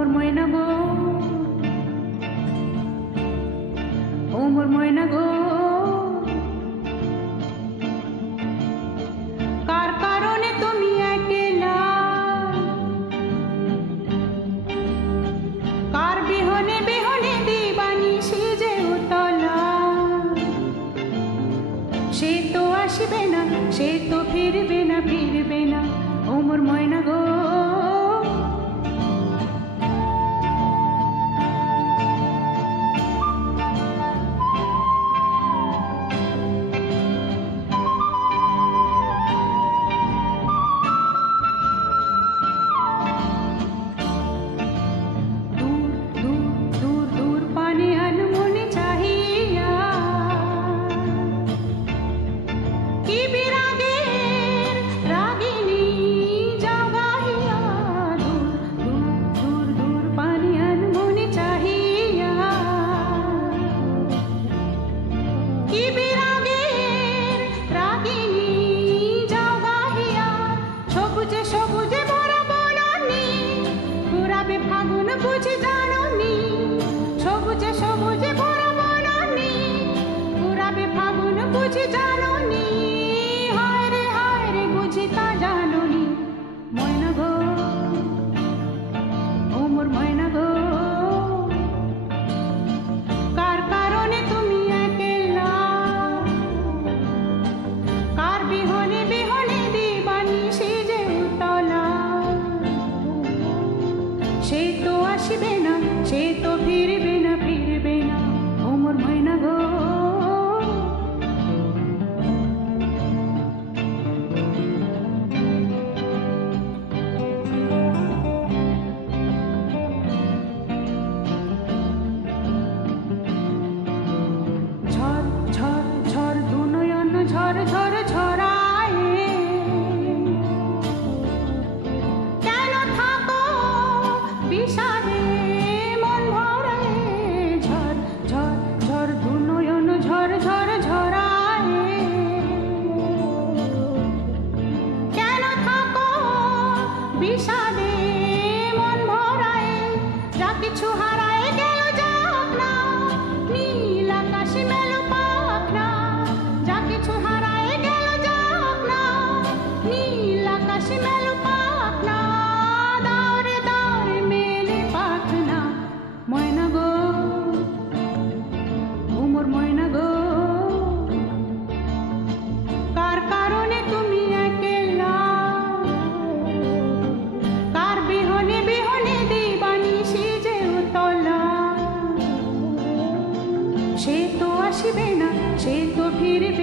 মোর ময়না গো, ও মোর ময়না গো, কার কারণে তুমি একলা, কার বিহনে বিহনে দিবানিশি যে উতলা। সে তো আসবে না, সে তো ফিরবে না, ফিরবে না, ও মোর ময়না গো। ফাগুন বুঝি জাননি, সবুজে সবুজে ভরা বনানি, পুরাবে ফাগুন বুঝি জাননি, হায় রে বুঝি তা জাননি। ময়না গো, ও মোর ময়না গো, কার কারণে তুমি একলা, কার বিহনে বিহনে দিবানিশি যে উতলা। সে তো আসবে না, সে তো ফিরবে না, ফিরবে না, ও মোর ময়না গো। ঝড় ঝড় ঝড় দু নয়ন ঝড় ঝড় ঝরায়, কেন থাকো বিষাদে মন ভরায়। ঝড় ঝড় ঝড় দু নয়ন ঝড় ঝড় ঝরায়, কেন থাকো বিষাদে মন ভরায়। যা কিছু হারায় গেল যাক না, নীল আকাশ মেলো পাক না। যা কিছু হারায় গেল যাক না, নীল আকাশ মেলো পাক না। দাওরে দাওরে মেলে পাক না। ময়না গো, ও মোর ময়না গো, কার কারণে তুমি একলা, কার বিহনে বিহনে দিবানিশি যে উতলা। সে তো আসবে না, সে তো ফিরবে